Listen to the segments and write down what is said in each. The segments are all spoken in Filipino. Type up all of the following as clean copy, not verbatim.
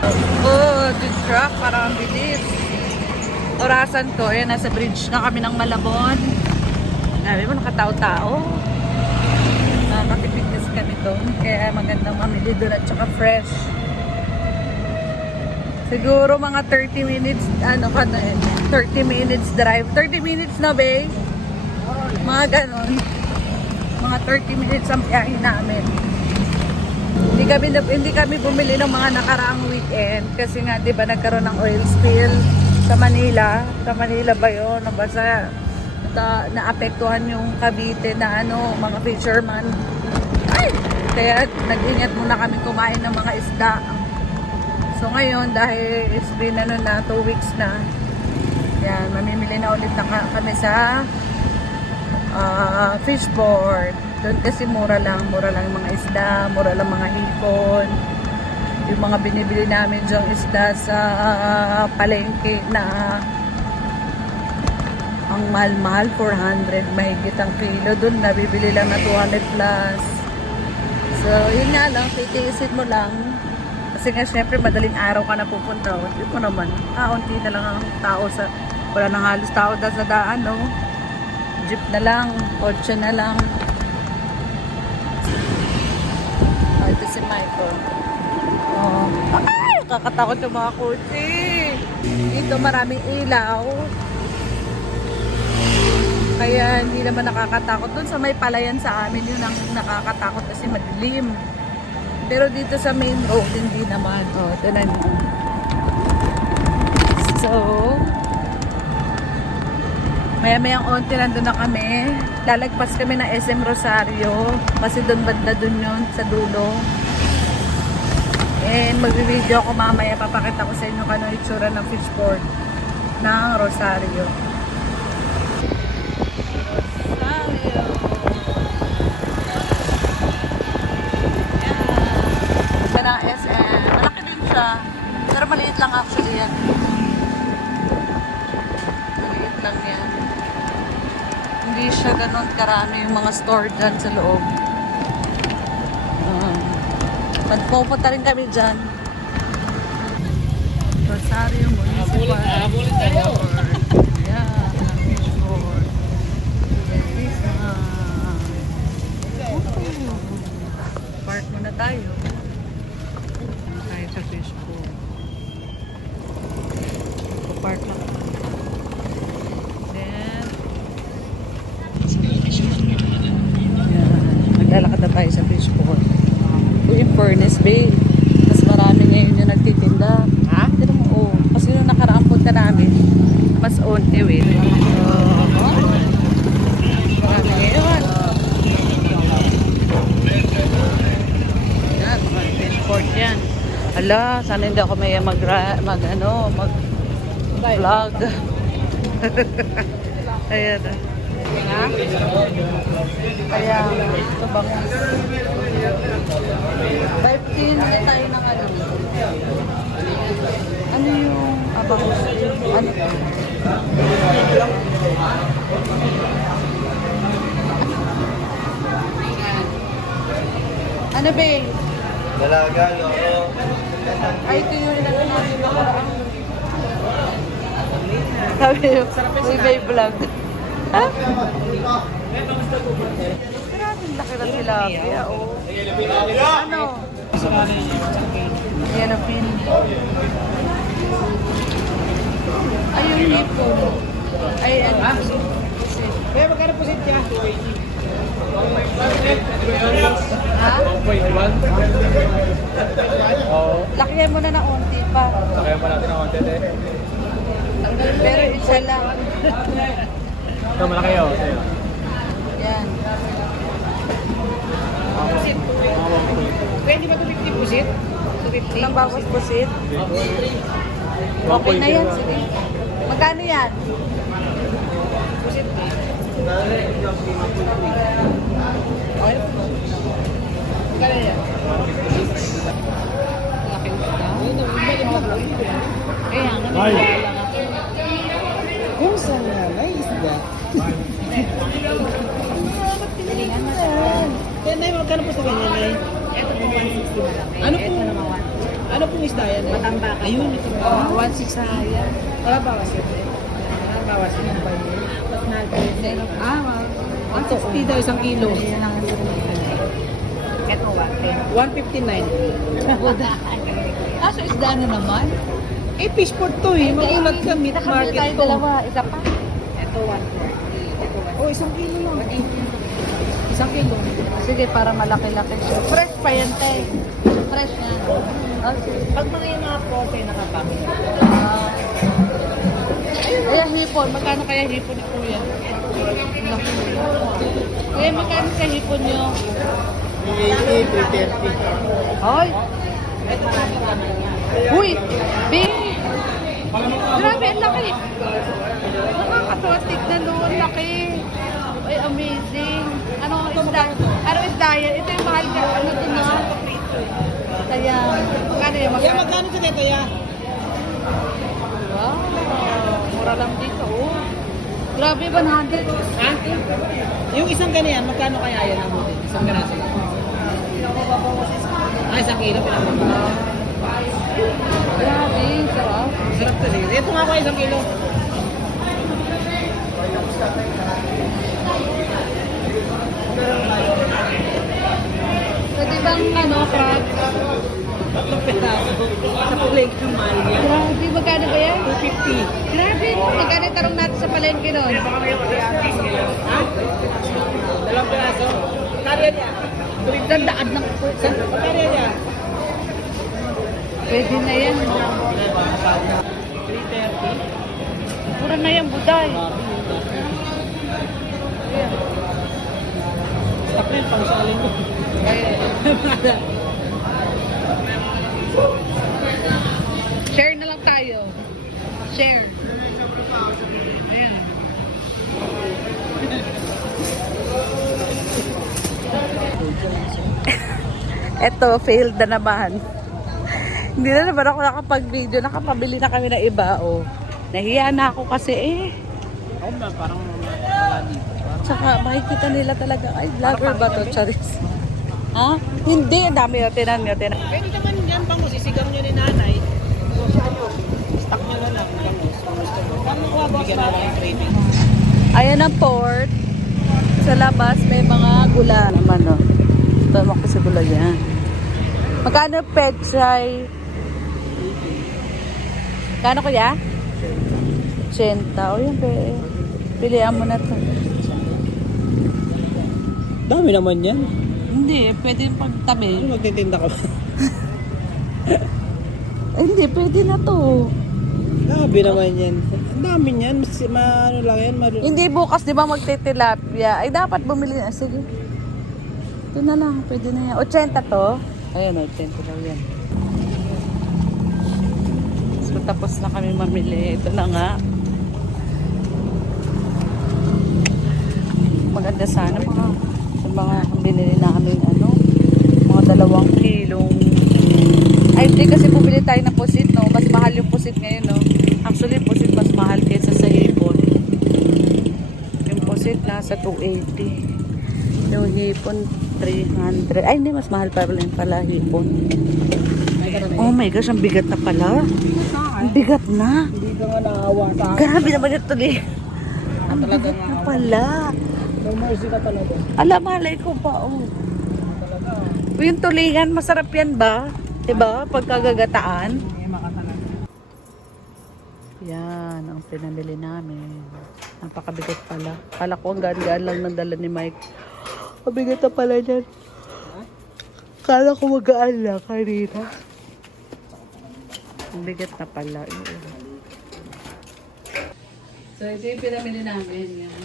Oh, good truck. Parang ang bilis. Orasan to. Ayan, nasa bridge na kami ng Malabon. Sabi mo, nakatao-tao. Nakakapipignas kami doon. Kaya magandang mamili doon at saka fresh. Siguro mga 30 minutes, 30 minutes drive. 30 minutes na, babe. Mga ganon. Mga 30 minutes ang biyahe namin. Hindi kami bumili ng mga nakaraang weekend kasi nga 'di ba nagkaroon ng oil spill sa Manila. Sa Manila ba 'yon? Basta naapektuhan yung Cavite na mga fisherman. Ay! Kaya nag-ingat muna kami kumain ng mga isda. So ngayon dahil it's been 2 weeks na. Yan, mamimili na ulit na kami sa fishport. Doon kasi mura lang yung mga isda, mura lang mga hipon. Yung mga binibili namin dyang isda sa palengke na ang mahal-mahal, 400 mahigit ang kilo. Doon nabibili lang na 200 plus. So yun nga lang, titiisin mo lang. Kasi nga syempre madaling araw ka na pupunta. Hindi mo naman, unti na lang ang tao wala nang halos tao sa daan, no? Jeep na lang, kotse na lang. Ito si Michael. Oh. Ay! Kakatakot yung mga kotse. Dito maraming ilaw. Kaya hindi naman nakakatakot. Doon sa may palayan sa amin yun ang nakakatakot kasi madilim. Pero dito sa main road, hindi naman. Oh, ito na niyo. So, maya-mayang onti nandun na kami. Lalagpas kami ng SM Rosario. Kasi doon banda doon yun, sa dulo. And magbibideo ako mamaya. Papakita ko sa inyo kung ano itsura ng fishport ng Rosario. Rosario. Yan ang SM. Malaki din siya. Pero maliit lang actually yan. Maliit lang yan. Hindi siya ganun karami yung mga store dyan sa loob. Magpupunta rin kami dyan. Rosario Municipal Fishport. Yeah, fishport. Park muna tayo. Tayo sa fishport. Park lang. Lalakad na tayo sa fishport. In fairness, babe, mas marami ngayon yung nagtitinda. Ha? Pero mo, kasi yung nakaraang punta namin, mas onti, eh. Marami ngayon. Yan, mga fishport yan. Ala, sana hindi ako may mag-vlog. Ayan. Ha? Kaya, ito bangus. 15 ulit tayo ng ano. Ano yung bangus? Ano? Ano ba eh? Dalaga, loko. Ay, ito yung inano namin nakaraan. Sabi yung, may vlog. Ha? Maraming laki na tilapia, oh. Ano? Yellowfin. Ay, yung hipon. Ay, ano? Kaya magkano po siya? Ha? 1.1. Oo. Lakihan mo na ng onti pa. Kaya pa natin ang content eh. Pero isa lang. Ito, malaki yun. Yan. Pwede ba 250 pusit? 250? Ilang bawas pusit? Okay na yan, sige. Magkano yan? Pusit. Okay. Magkano yan? Laki isda. Kaya nga, may lang ako. Kung saan nga, may isda. Pilingan mo saan. Kaya na magkano po sa ganyan ay? Ito po 160 na lang. Ano po? Ito naman Ano pong isda yan? Matamba ka. Ayun, ito ba? 1.6 sa yan. Wala bawas yun. Wala bawas yun. Mas mahal pa yun. Ah, 160 daw isang kilo. yan ang Ito, 159. Ah, so isda na naman? Eh, fish port to eh. Magulat ka, meat Nakabili market tayo to. dalawa, isa pa. Ito, 140. Oh, isang kilo lang. Isang kilo. Sige, para malaki-laki siya. Fresh pa yan, te. Fresh yan. Okay. Pag mga yung mga protein nakapamit. Kaya hipon, magkano kaya hipon ni Kuya? Kuya, magkano sa hipon nyo? 380, 330. Hoy! Uy! Bing! Grabe, ang laki! Nakakatawa, tignan doon, laki! Ay, amazing! Ano isda? Ano isda yan? Ito yung mahal ka. Ano ito na? Kaya, magkano yung Kaya magkano sa dito, ya? Wow! Mura lang dito, oh. Grabe, 100. Ha? Yung isang ganyan, magkano kaya yan ang buti? Isang ganaso lang. Isang kilo, pinapagawa. Grabe, sarap. Sarap to eh. Ito nga ako, isang kilo. Pwede bang ano, crab? Tatlong petaso. Sa plate ng mahal niya. Grabe, magkano ba yan? 250. Grabe, magkano tarong natin sa palengke nun? Ha? Dalawang peraso. Kaya niya. Dandaad ng Kaya niya. Pwede na yan. 330. Mura na yan, buday. Stop na yun, pang salin mo. Share na lang tayo. Share. Ayan. Eto, failed na naman. Hindi na naman ako nakapag-video. Nakapabili na kami ng iba, oh. Nahiya na ako kasi, eh. Oo na, parang wala dito. Tsaka makikita nila talaga, ay, vlogger ba to, Charis? Ha? Hindi, ang dami yun. Tinan nyo, tinan. Pwede naman yan, pang sisigang nyo ni nanay. Stock nyo na lang. Kung gusto mo. Bigyan na lang yung craving. Ayan ang port. Sa labas, may mga gula naman, oh. Ito naman kasi gula yan. Magkano pechay? Kano kuya? 80. O yan, pilihan mo na to. Dami naman yan. Hindi, pwede yung pagtabi. Ano magtitinda ka ba? Hindi, pwede na to. Dami naman yan. Ang dami yan. Ano lang yan. Hindi bukas, di ba magtitilapia? Ay, dapat bumili na. Sige. Ito na lang, pwede na yan. 80 to? Ayan, 80 daw yan. So, tapos na kami mamili. Ito na nga. Maganda sana mga binili namin mga 2 kilong. Ay, hindi kasi bumili tayo ng pusit, no? Mas mahal yung pusit ngayon, no? Actually, pusit mas mahal kaysa sa hipon. Yung pusit nasa 280. Yung hipon 300. Ay, hindi, mas mahal pa rin pala hipon. Oh my gosh, ang bigat na pala. Ang bigat na. Hindi ka nga naawa sa akin. Grabe naman yung tuli. Ang Talaga bigat nga. na pala. No mercy ka talaga. Alam, malay ko pa, oh. Talaga. Yung tulingan, masarap yan ba? Diba? Pagkagagataan. Hindi makatalaga. Yan, ang pinamili namin. Napakabigat pala. Kala ko ang gaan-gaan lang ng dala ni Mike. Mabigat na pala dyan. Kala ko magaan lang kanina. Ang bigat na pala. So, ito yung pinamili namin. Yan.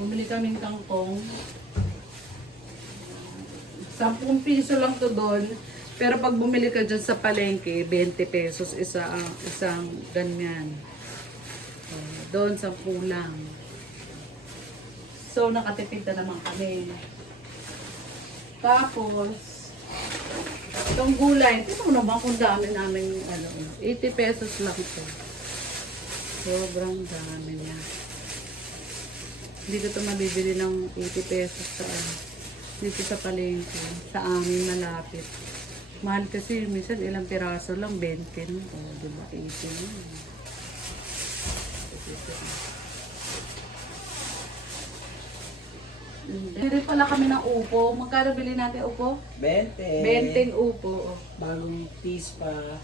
Bumili kaming kangkong. 10 piso lang to doon. Pero pag bumili ka dyan sa palengke, 20 pesos isang ganyan. Doon 10 lang. So, nakatipid na naman kami. Tapos, itong gulay, ito naman kung dami namin, 80 pesos lang ito. Sobrang dami niya. Hindi ko ito mabibili ng 80 pesos sa Dito sa palengke, sa amin malapit. Mahal kasi, minsan ilang piraso lang, 20 no? O, diba, 80 no? Bili pala kami ng upo. Magkano bili natin upo? 20. 20 upo. Bagong piece pa.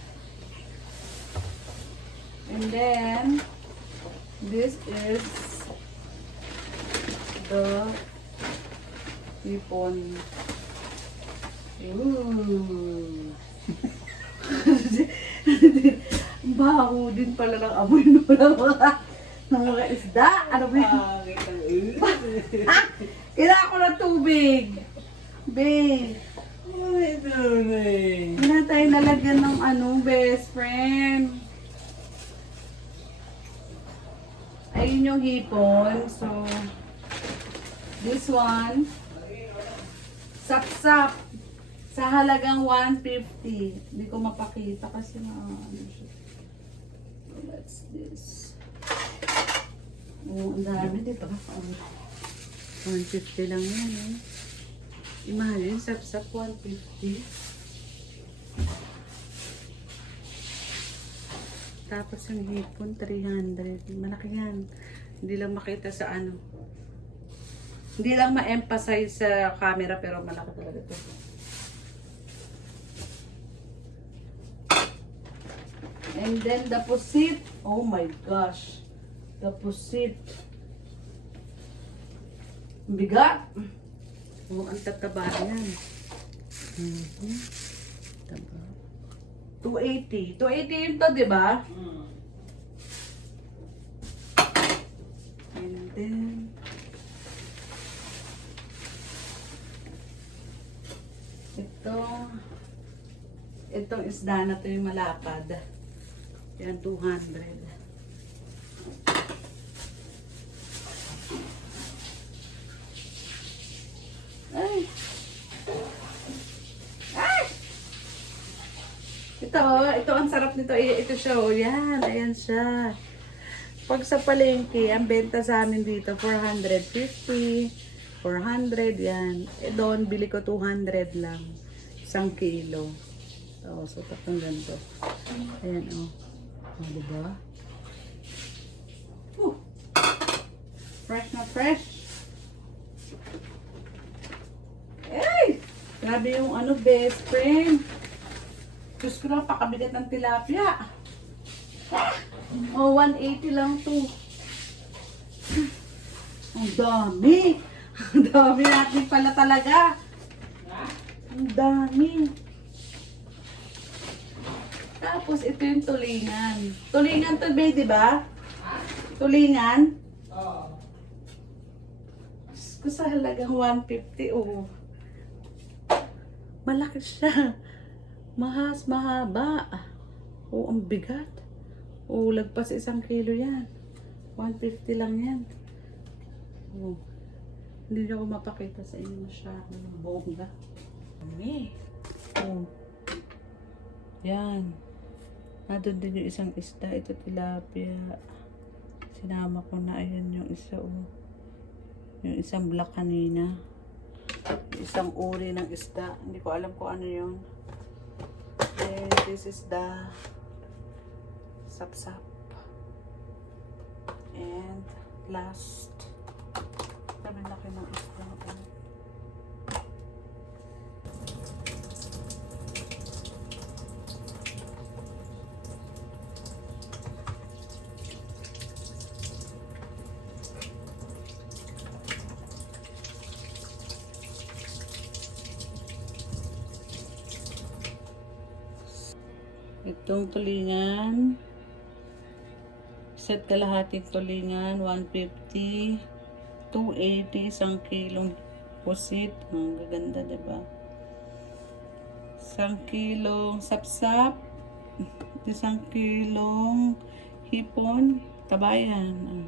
And then, this is the ipon. Ooh. Baho din pala ng amoy ng mga isda. Ano ba yun? Kailangan ko ng tubig. Babe. Hindi na tayo nalagyan ng best friend. Ayun yung hipon. So, this one, sap-sap. Sa halagang 150. Hindi ko mapakita kasi siya. What's this? Oh, ang dami dito. 150 lang yan eh. Imagine, sap-sap 150. Tapos yung hipon, 300. Malaki yan. Hindi lang makita sa Hindi lang ma-emphasize sa camera pero malaki talaga ito. And then the pusit. Oh my gosh. The pusit. Bigat. Oh, ang tataba yan. Taba. 280. 280 yun to, di ba? And then, itong isda na to yung malapad. Yan, 200. Ay! Ay! Ito ang sarap nito. Ito siya, oh. Yan, ayan siya. Pag sa palengke, ang benta sa amin dito, 450, 400, yan. Doon, bili ko 200 lang. 1 kilo. So, tatlong ganito. Ayan, oh. Diba? Fresh na fresh. Ay! Grabe yung best friend. Diyos ko lang, pakabigat ng tilapia. Oh, 180 lang to. Ang dami. Ang dami natin pala talaga. Ang dami. Tapos, ito yung tulingan. Tulingan to, babe, di ba? Tulingan? Oo. Ko sa halagang 150, oh. Malaki siya. Mahaba. Oh, ang bigat. Oh, lagpas 1 kilo yan. 150 lang yan. Oh. Hindi niyo ko mapakita sa inyo masyadong bongga. Oh. Yan. Nandun din yung isang isda. Ito tilapia. Sinama ko na. Ayan yung isa, oh. Yung isang black kanina. Yung isang uri ng isda. Hindi ko alam kung ano yun. And this is the sap-sap. And last. Sabi laki ng isda. Itong tulingan, set kalahating tulingan, 150, 280, 1 kilong pusit. Ang gaganda, diba? 1 kilong sapsap, 1 kilong hipon, tabayan.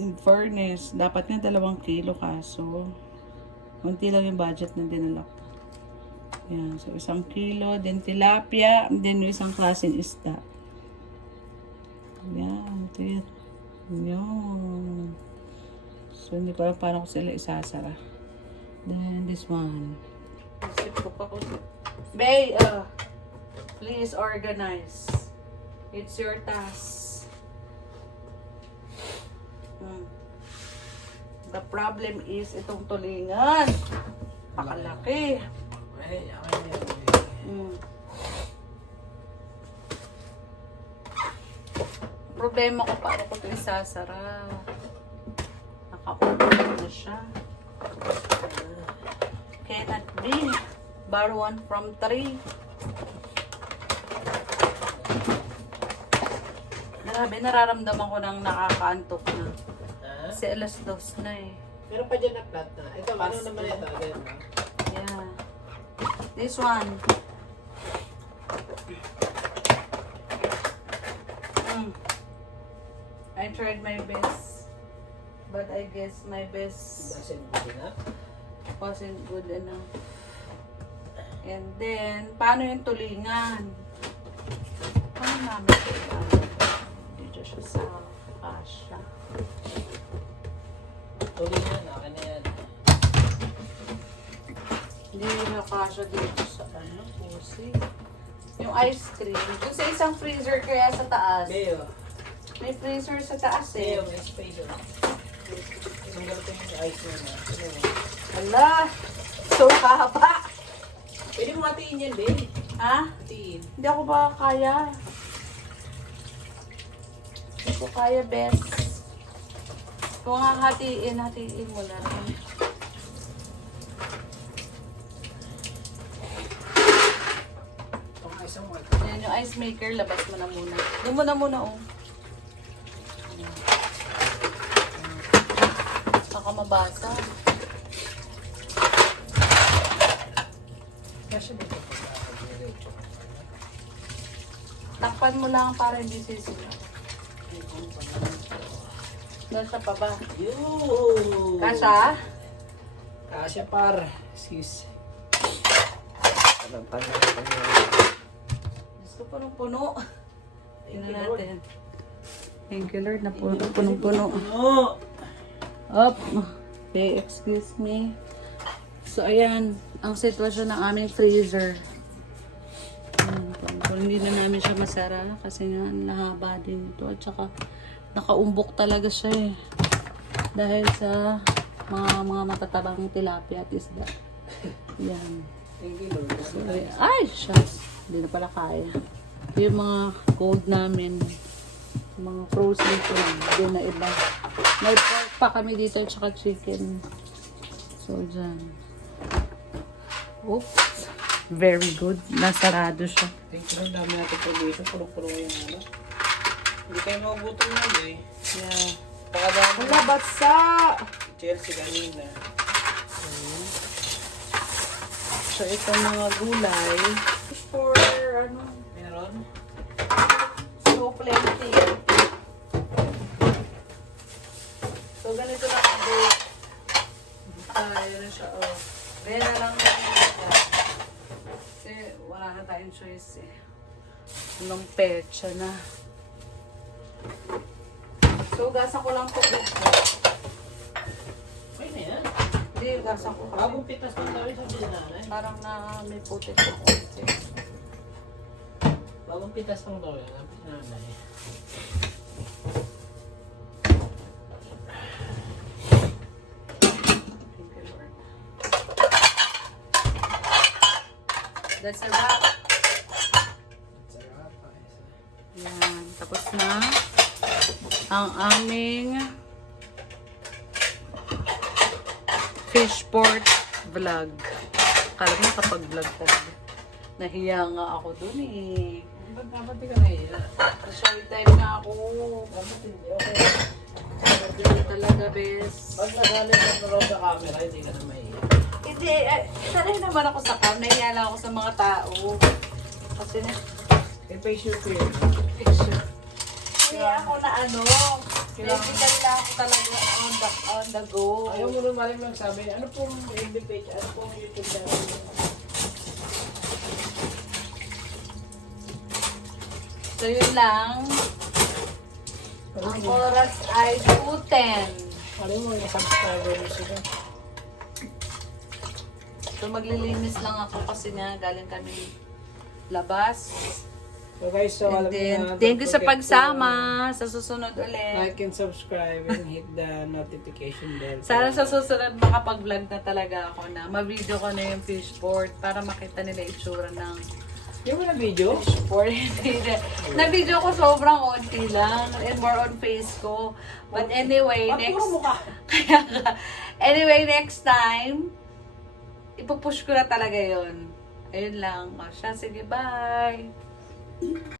In fairness, dapat nga 2 kilo kaso, unti lang yung budget na dinala ko. Yan, so 1 kilo, then tilapia, then isang klaseng isda. Yan, ito yan. Yan. So, hindi ko alam paano ko sila isasara. Then, this one. Isip ko pa ko. Bay, please organize. It's your task. The problem is itong tulingan. Pakalaki. Ay, akin yan. Problema ko paano ko ito isasara. Naka-open na siya. Cannot be. Bar 1 from 3. Grabe, nararamdaman ko nang nakakaantok na. Ha? Kasi alas 2 na eh. Meron pa dyan na flat na. Ito, ano naman ito? Ganun ba? Yeah. This one. I tried my best. But I guess my best Doesn't good enough. wasn't good enough. And then, paano yung tulingan? Paano namin ito? Dito siya sa kasha. Tuloy yan, akin na yan. Hindi na kasha dito sa ano, pusi. Yung ice cream. Yung sa isang freezer kaya sa taas. Leo. May freezer sa taas eh. Leo, may space yun. Isang ganito yung ice mo na. Ala! So haba! Pwede mo hatiin yan, babe. Ha? Hatiin. Hindi ako ba kaya? Hindi ko kaya, best. Kung nga hatiin mo na rin. Ito nga isang wag. Yan yung ice maker, labas mo na muna. Doon mo na muna, oh. Baka mabasa. Kasi dito po. Takpan mo lang para hindi sisigaw. Nasa pa ba? Yoo! Kasha? Kasya par. Sis. Gusto punong-puno. Tingnan natin. Thank you, Lord. Punong-puno. Oo! Up. Okay, excuse me. So, ayan. Ang sitwasyon ng aming freezer. Kung hindi na namin siya masara kasi nga nahaba din ito. At saka nakaumbok talaga siya eh. Dahil sa mga matatabang tilapia at isda. Yan. Thank you, Lord. So, ay, shucks. Hindi na pala kaya. Yung mga cold namin, mga frozen ko lang, doon na iba. May pork pa kami dito, tsaka chicken. So, dyan. Oops. Very good. Nasarado siya. Thank you, Lord. Dami natin provision. Pulong-pulong yung ano. Hindi kayo magugutom na, eh. Yeah. Pakadami. Wala, batsa! Chelsea kanina. So, itong mga gulay is for, ano, Meron? so plenty. So, ganito lang ako. Yun na siya, oh. Vera lang na siya. Kasi wala na tayong choice eh. Anong petsa na. So, gasa ko lang po ito. Pwede yan. Hindi, gasa ko kasi. Bagong pitas ng tawin sa binanay. Parang na may puti ko konti. Bagong pitas ng tawin sa binanay. Thank you, Lord. That's a wrap. Sarap pa. Yan, tapos na ang aming fish port vlog. Kala mo kapag vlog talaga. Nahiya nga ako dun eh. Ba't di ka nahiya? Shy time na ako. Bakit hindi? Okay. Hindi talaga, bes. Pag nagali ka na sa camera, hindi ka na mahiya. Hindi, sanay naman ako sa cam. Nahiya lang ako sa mga tao. Kasi na, I-face your fear. kaya ako na ano, medical lang ako talaga on the go. Ayaw mo rin maling magsabi, ano pong FB page, ano pong YouTube channel mo? So yun lang. Ang oras ay 2:10. Alam mo, yung subscriber mo sila. So maglilinis lang ako kasi nga galing kami labas. So guys, so And alam niyo then, na, thank don't you sa forget to, pagsama. Sa susunod ulit. like and subscribe and hit the notification bell. Sana sa susunod makapag-vlog na talaga ako na ma-video ko na yung fishboard para makita nila itsura ng Yung mo na video? fishboard. Na-video ko sobrang onti lang and more on face ko. But anyway, Ba't next... puro mukha? Kaya nga. Anyway, next time, ipupush ko na talaga yon. Ayun lang. O siya, sige, bye!